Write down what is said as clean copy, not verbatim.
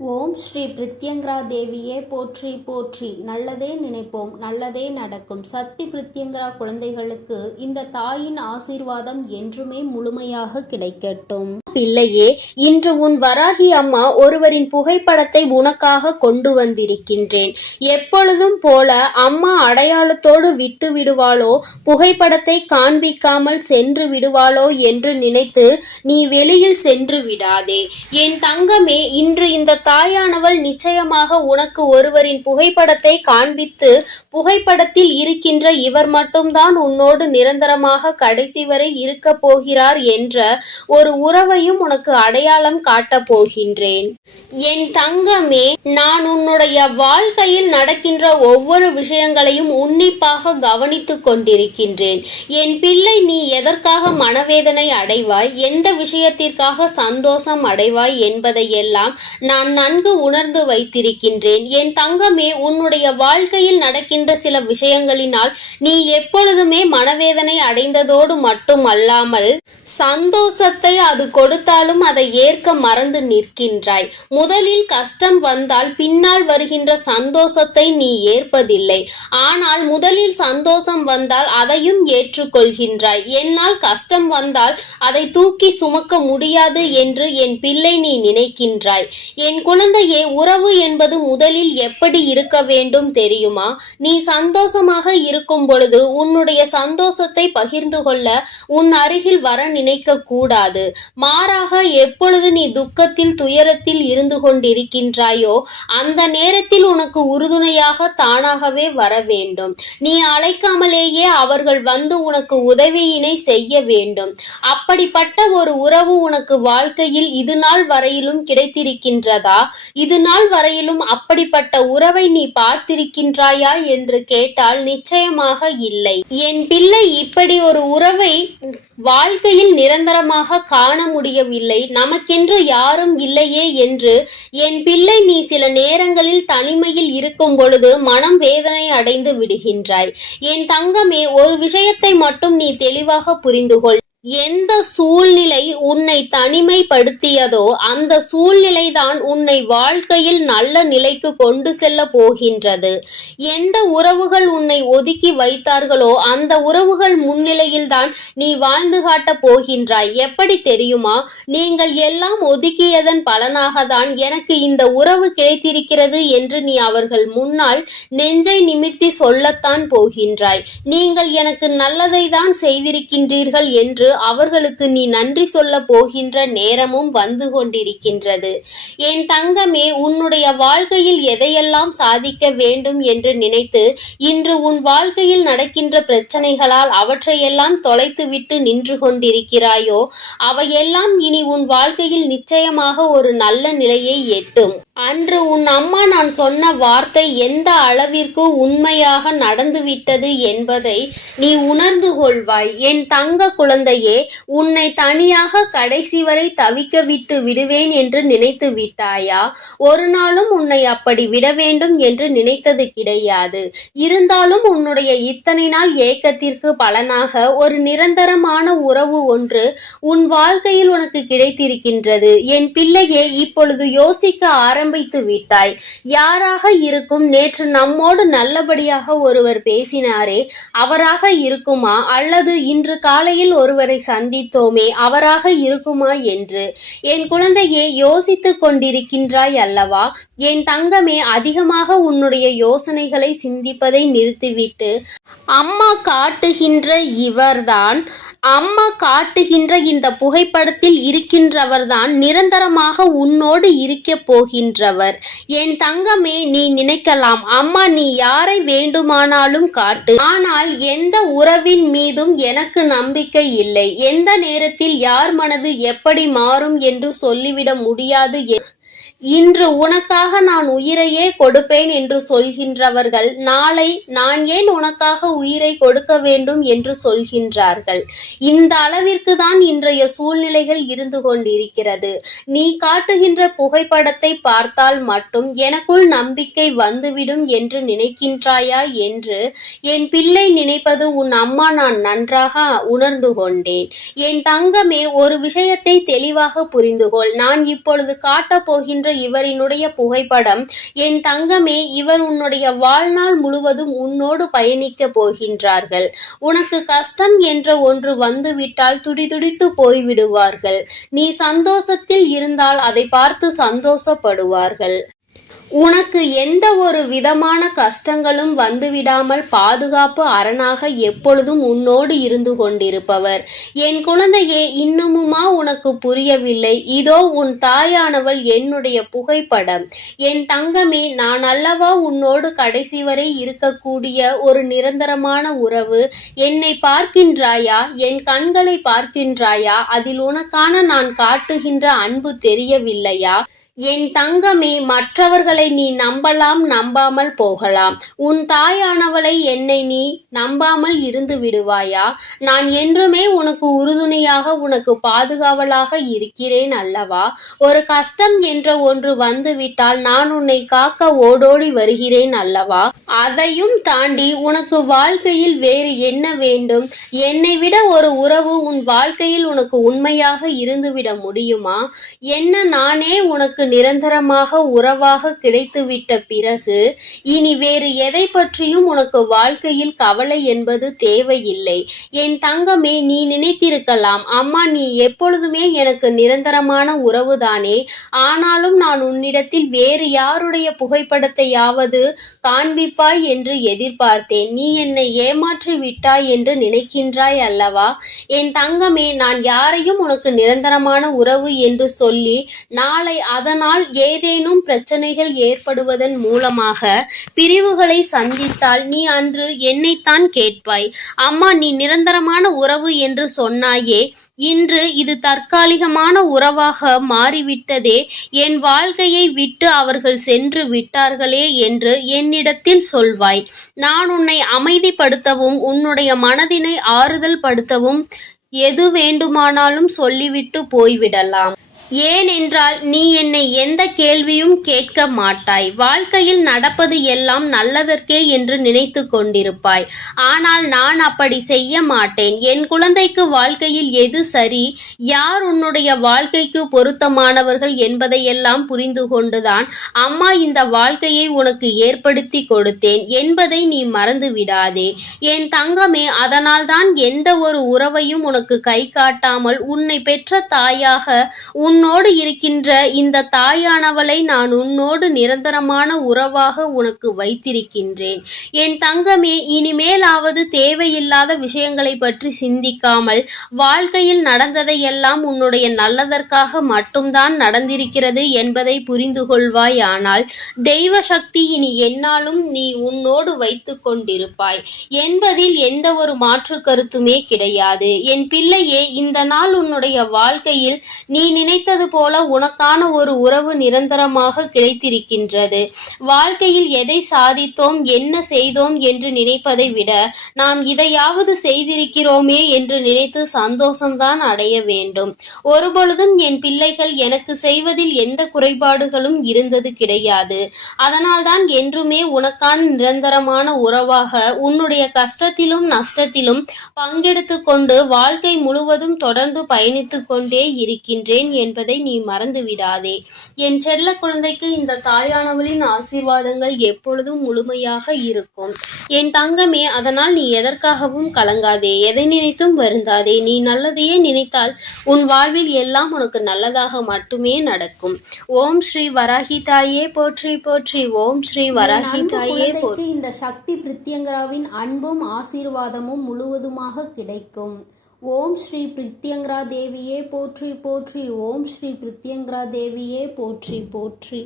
ஓம் ஸ்ரீ பிரித்யங்கரா தேவியே போற்றி போற்றி. நல்லதே நினைப்போம், நல்லதே நடக்கும். சக்தி பிரித்யங்கரா குழந்தைகளுக்கு இந்த தாயின் ஆசீர்வாதம் என்றுமே முழுமையாக கிடைக்கட்டும். பிள்ளையே, இன்று உன் வராகி அம்மா ஒருவரின் புகைப்படத்தை உனக்காக கொண்டு வந்திருக்கின்றேன். எப்பொழுதும் போல அம்மா அடையாளத்தோடு விட்டு விடுவாளோ, புகைப்படத்தை காண்பிக்காமல் சென்று விடுவாளோ என்று நினைத்து நீ வெளியில் சென்று விடாதே. என் தங்கமே, இன்று இந்த தாயானவள் நிச்சயமாக உனக்கு ஒருவரின் புகைப்படத்தை காண்பித்து, புகைப்படத்தில் இருக்கின்ற இவர் மட்டும்தான் உன்னோடு நிரந்தரமாக கடைசி வரை இருக்க போகிறார் என்ற ஒரு உறவையும் உனக்கு அடையாளம் காட்டப் போகின்றேன். என் தங்கமே, நான் உன்னுடைய வாழ்க்கையில் நடக்கின்ற ஒவ்வொரு விஷயங்களையும் உன்னிப்பாக கவனித்துக் கொண்டிருக்கின்றேன். என் பிள்ளை, நீ எதற்காக மனவேதனை அடைவாய், எந்த விஷயத்திற்காக சந்தோஷம் அடைவாய் என்பதையெல்லாம் நான் நன்கு உணர்ந்து வைத்திருக்கின்றேன். என் தங்கமே, உன்னுடைய வாழ்க்கையில் நடக்கின்ற சில விஷயங்களினால் நீ எப்பொழுதுமே மனவேதனை அடைந்ததோடு மட்டும் அல்லாமல் சந்தோஷத்தை அது கொடுத்தாலும் அதை ஏற்க மறந்து நிற்கின்றாய். முதலில் கஷ்டம் வந்தால் பின்னால் வருகின்ற சந்தோஷத்தை நீ ஏற்பதில்லை. ஆனால் முதலில் சந்தோஷம் வந்தால் அதையும் ஏற்றுக்கொள்கின்றாய். என்னால் கஷ்டம் வந்தால் அதை தூக்கி சுமக்க முடியாது என்று என் பிள்ளை நீ நினைக்கின்றாய். என் குழந்தையே, உறவு என்பது முதலில் எப்படி இருக்க வேண்டும் தெரியுமா? நீ சந்தோஷமாக இருக்கும் பொழுது உன்னுடைய சந்தோஷத்தை பகிர்ந்து கொள்ள உன் அருகில் வர நினைக்க கூடாது. மாறாக எப்பொழுது நீ துக்கத்தில் துயரத்தில் இருந்து கொண்டிருக்கின்றாயோ அந்த நேரத்தில் உனக்கு உறுதுணையாக தானாகவே வர வேண்டும். நீ அழைக்காமலேயே அவர்கள் வந்து உனக்கு உதவியினை செய்ய வேண்டும். அப்படிப்பட்ட ஒரு உறவு உனக்கு வாழ்க்கையில் இது நாள் வரையிலும் கிடைத்திருக்கின்றதா? இது நாள் வரையிலும் அப்படிப்பட்ட உறவை நீ பார்த்திருக்கின்றாயா என்று கேட்டால் நிச்சயமாக இல்லை. என் பிள்ளை, இப்படி ஒரு உறவை வாழ்க்கையில் நிரந்தரமாக காண முடியவில்லை, நமக்கென்று யாரும் இல்லையே என்று என் பிள்ளை நீ சில நேரங்களில் தனிமையில் இருக்கும் பொழுது மனம் வேதனை அடைந்து விடுகின்றாய். என் தங்கமே, ஒரு விஷயத்தை மட்டும் நீ தெளிவாக புரிந்து கொள். எந்த சூழ்நிலை உன்னை தனிமைப்படுத்தியதோ அந்த சூழ்நிலைதான் உன்னை வாழ்க்கையில் நல்ல நிலைக்கு கொண்டு செல்ல போகின்றது. எந்த உறவுகள் உன்னை ஒதுக்கி வைத்தார்களோ அந்த உறவுகள் முன்னிலையில்தான் நீ வாழ்ந்து காட்டப் போகின்றாய். எப்படி தெரியுமா? நீங்கள் எல்லாம் ஒதுக்கியதன் பலனாகத்தான் எனக்கு இந்த உறவு கிடைத்திருக்கிறது என்று நீ அவர்கள் முன்னால் நெஞ்சை நிமிர்த்தி சொல்லத்தான் போகின்றாய். நீங்கள் எனக்கு நல்லதை தான் செய்திருக்கின்றீர்கள் என்று அவர்களுக்கு நீ நன்றி சொல்ல போகின்ற நேரமும் வந்து கொண்டிருக்கின்றது. என் தங்கமே, உன்னுடைய வாழ்க்கையில் எதையெல்லாம் சாதிக்க வேண்டும் என்று நினைத்து இன்று உன் வாழ்க்கையில் நடக்கின்ற பிரச்சனைகளால் அவற்றையெல்லாம் தொலைத்துவிட்டு நின்று கொண்டிருக்கிறாயோ அவையெல்லாம் இனி உன் வாழ்க்கையில் நிச்சயமாக ஒரு நல்ல நிலையை எட்டும். அன்று உன் அம்மா நான் சொன்ன வார்த்தை எந்த அளவிற்கு உண்மையாக நடந்துவிட்டது என்பதை நீ உணர்ந்து கொள்வாய். என் தங்க குழந்தையே, உன்னை தனியாக கடைசி வரை தவிக்க விட்டு விடுவேன் என்று நினைத்து விட்டாயா? ஒரு நாளும் உன்னை அப்படி விட வேண்டும் என்று நினைத்தது கிடையாது. இருந்தாலும் உன்னுடைய இத்தனை நாள் ஏக்கத்திற்கு பலனாக ஒரு நிரந்தரமான உறவு ஒன்று உன் வாழ்க்கையில் உனக்கு கிடைத்திருக்கின்றது. என் பிள்ளையே, இப்பொழுது யோசிக்க ஆரம்பித்து விட்டாய். யாராக இருக்கும்? நேற்று நம்மோடு நல்லபடியாக ஒருவர் பேசினாரே, அவராக இருக்குமா? அல்லது இன்று காலையில் ஒருவரை சந்தித்தோமே, அவராக இருக்குமா என்று என் குழந்தையே யோசித்துக் கொண்டிருக்கின்றாய் அல்லவா? என் தங்கமே, அதிகமாக உன்னுடைய யோசனைகளை சிந்திப்பதை நிறுத்திவிட்டு அம்மா காட்டுகின்ற இவர்தான், அம்மா காட்டுகின்ற இந்த புகைப்படத்தில் இருக்கின்றவர்தான் நிரந்தரமாக உன்னோடு இருக்க போகின்றவர். என் தங்கமே, நீ நினைக்கலாம், அம்மா நீ யாரை வேண்டுமானாலும் காட்டு, ஆனால் எந்த உறவின் மீதும் எனக்கு நம்பிக்கை இல்லை. எந்த நேரத்தில் யார் மனது எப்படி மாறும் என்று சொல்லிவிட முடியாது. இன்று உனக்காக நான் உயிரையே கொடுப்பேன் என்று சொல்கின்றவர்கள் நாளை நான் ஏன் உனக்காக உயிரை கொடுக்க வேண்டும் என்று சொல்கின்றார்கள். இந்த அளவிற்கு தான் இன்றைய சூழ்நிலைகள் இருந்து கொண்டிருக்கிறது. நீ காட்டுகின்ற புகைப்படத்தை பார்த்தால் மட்டும் எனக்குள் நம்பிக்கை வந்துவிடும் என்று நினைக்கின்றாயா என்று என் பிள்ளை நினைப்பது உன் அம்மா நான் நன்றாக உணர்ந்து கொண்டேன். என் தங்கமே, ஒரு விஷயத்தை தெளிவாக புரிந்துகொள். நான் இப்பொழுது காட்டப் போகிற போகின்ற இவரினுடைய புகைப்படம். என் தங்கமே, இவர் உன்னுடைய வாழ்நாள் முழுவதும் உன்னோடு பயணிக்க போகின்றார்கள். உனக்கு கஷ்டம் என்ற ஒன்று வந்துவிட்டால் துடிதுடித்து போய்விடுவார்கள். நீ சந்தோஷத்தில் இருந்தால் அதை பார்த்து சந்தோஷப்படுவார்கள். உனக்கு எந்த ஒரு விதமான கஷ்டங்களும் வந்துவிடாமல் பாதுகாப்பு அரணாக எப்பொழுதும் உன்னோடு இருந்து கொண்டிருப்பவர். என் குழந்தையே, இன்னமுமா உனக்கு புரியவில்லை? இதோ உன் தாயானவள் என்னுடைய புகைப்படம். என் தங்கமே, நான் அல்லவா உன்னோடு கடைசி வரை இருக்கக்கூடிய ஒரு நிரந்தரமான உறவு. என்னை பார்க்கின்றாயா? என் கண்களை பார்க்கின்றாயா? அதில் உனக்கான நான் காட்டுகின்ற அன்பு தெரியவில்லையா? என் தங்கமே, மற்றவர்களை நீ நம்பலாம், நம்பாமல் போகலாம். உன் தாயானவளை, என்னை நீ நம்பாமல் இருந்து விடுவாயா? நான் என்றுமே உனக்கு உறுதுணையாக, உனக்கு பாதுகாவலாக இருக்கிறேன் அல்லவா? ஒரு கஷ்டம் என்ற ஒன்று வந்துவிட்டால் நான் உன்னை காக்க ஓடோடி வருகிறேன் அல்லவா? அதையும் தாண்டி உனக்கு வாழ்க்கையில் வேறு என்ன வேண்டும்? என்னை விட ஒரு உறவு உன் வாழ்க்கையில் உனக்கு உண்மையாக இருந்துவிட முடியுமா? என்ன நானே உனக்கு நிரந்தரமாக உறவாக கிடைத்துவிட்ட பிறகு இனி வேறு எதை பற்றியும் உனக்கு வாழ்க்கையில் கவலை என்பது தேவையில்லை. என் தங்கமே, நீ நினைத்திருக்கலாம், அம்மா நீ எப்பொழுதுமே எனக்கு நிரந்தரமான உறவுதானே, ஆனாலும் நான் உன்னிடத்தில் வேறு யாருடைய புகைப்படத்தையாவது காண்பிப்பாய் என்று எதிர்பார்த்தேன். நீ என்னை ஏமாற்றி விட்டாய் என்று நினைக்கின்றாய் அல்லவா? என் தங்கமே, நான் யாரையும் உனக்கு நிரந்தரமான உறவு என்று சொல்லி நாளை அதனால் ஏதேனும் பிரச்சனைகள் ஏற்படுவதன் மூலமாக பிரிவுகளை சந்தித்தால் நீ அன்று என்னைத்தான் கேட்பாய். அம்மா, நீ நிரந்தரமான உறவு என்று சொன்னாயே, இன்று இது தற்காலிகமான உறவாக மாறிவிட்டதே, என் வாழ்க்கையை விட்டு அவர்கள் சென்று விட்டார்களே என்று என்னிடத்தில் சொல்வாய். நான் உன்னை அமைதிப்படுத்தவும் உன்னுடைய மனதினை ஆறுதல் படுத்தவும் எது வேண்டுமானாலும் சொல்லிவிட்டு போய்விடலாம். ஏனென்றால் நீ என்னை எந்த கேள்வியும் கேட்க மாட்டாய். வாழ்க்கையில் நடப்பது எல்லாம் நல்லதற்கே என்று நினைத்து கொண்டிருப்பாய். ஆனால் நான் அப்படி செய்ய மாட்டேன். என் குழந்தைக்கு வாழ்க்கையில் எது சரி, யார் உன்னுடைய வாழ்க்கைக்கு பொருத்தமானவர்கள் என்பதையெல்லாம் புரிந்து கொண்டுதான் அம்மா இந்த வாழ்க்கையை உனக்கு ஏற்படுத்தி கொடுத்தேன் என்பதை நீ மறந்து விடாதே என் தங்கமே. அதனால்தான் எந்த ஒரு உறவையும் உனக்கு கை காட்டாமல் உன்னை பெற்ற தாயாக உன்னோடு இருக்கின்ற இந்த தாயானவளை நான் உன்னோடு நிரந்தரமான உறவாக உனக்கு வைத்திருக்கின்றேன். என் தங்கமே, இனிமேலாவது தேவையில்லாத விஷயங்களை பற்றி சிந்திக்காமல் வாழ்க்கையில் நடந்ததையெல்லாம் உன்னுடைய நல்லதற்காக மட்டும்தான் நடந்திருக்கிறது என்பதை புரிந்து கொள்வாய். ஆனால் தெய்வ சக்தி இனி என்னாலும் நீ உன்னோடு வைத்து கொண்டிருப்பாய் என்பதில் எந்த ஒரு மாற்று கருத்துமே கிடையாது. என் பிள்ளையே, இந்த நாள் உன்னுடைய வாழ்க்கையில் நீ நினைத்தது போல உனக்கான ஒரு உறவு நிரந்தரமாக கிடைத்திருக்கின்றது. வாழ்க்கையில் எதை சாதித்தோம், என்ன செய்தோம் என்று நினைப்பதை விட நாம் இதையாவது செய்திருக்கிறோமே என்று நினைத்து சந்தோஷம்தான் அடைய வேண்டும். ஒருபொழுதும் என் பிள்ளைகள் எனக்கு செய்வதில் எந்த குறைபாடுகளும் இருந்தது கிடையாது. அதனால்தான் என்றுமே உனக்கான நிரந்தரமான உறவாக உன்னுடைய கஷ்டத்திலும் நஷ்டத்திலும் பங்கெடுத்து கொண்டு வாழ்க்கை முழுவதும் தொடர்ந்து பயணித்து கொண்டே இருக்கின்றேன் என்பதை நீ மறந்து விடாதே. என் செல்ல குழந்தைக்கு இந்த தாயானவளின் ஆசீர்வாதங்கள் எப்பொழுதும் முழுமையாக இருக்கும் என் தங்கமே. அதனால் நீ எதற்காகவும் கலங்காதே, எதை நினைத்தும் வருந்தாதே. நீ நல்லதையே நினைத்தால் உன் வாழ்வில் எல்லாம் உனக்கு நல்லதாக மட்டுமே நடக்கும். ஓம் ஸ்ரீ வராகி தாயே போற்றி போற்றி. ஓம் ஸ்ரீ வராகி தாயே போற்றி. இந்த சக்தி பிரித்யங்கராவின் அன்பும் ஆசீர்வாதமும் முழுவதுமாக கிடைக்கும். ஓம் ஸ்ரீ பிரித்யங்கரா தேவியே போற்றி போற்றி. ஓம் ஸ்ரீ பிரித்யங்கரா தேவியே போற்றி போற்றி.